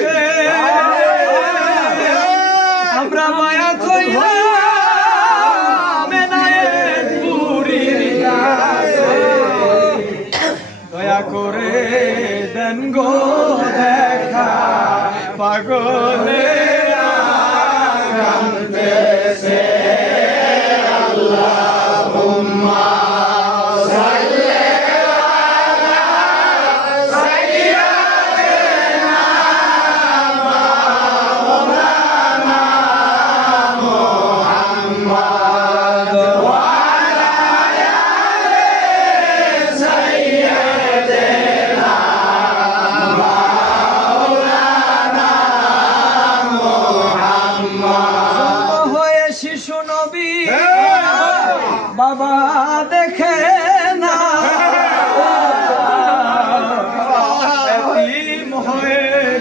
Hey! বাবা দেখে না।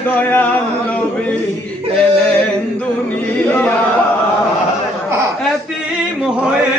দয়াল এলেন দুনিয়া। এতিম হয়ে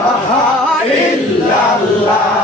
إله إلا الله.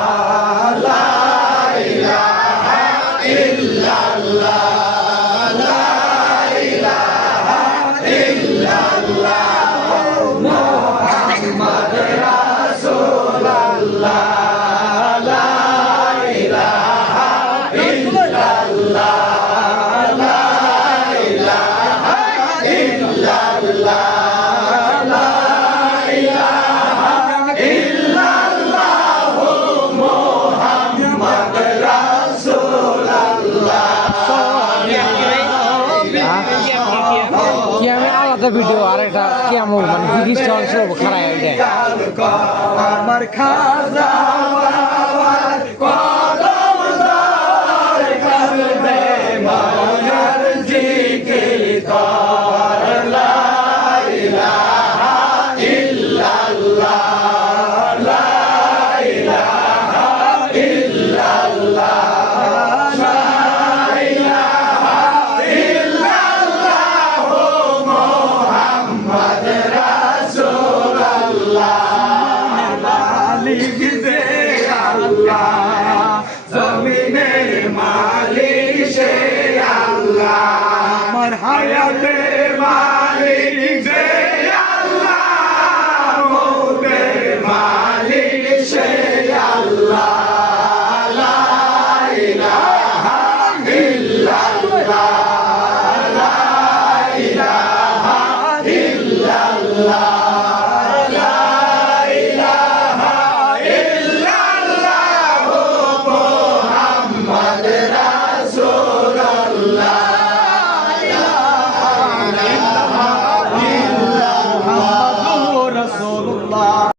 একটা ভিডিও আর একটা কেমন মানে ভিডিও খারাপ আমার খাজা।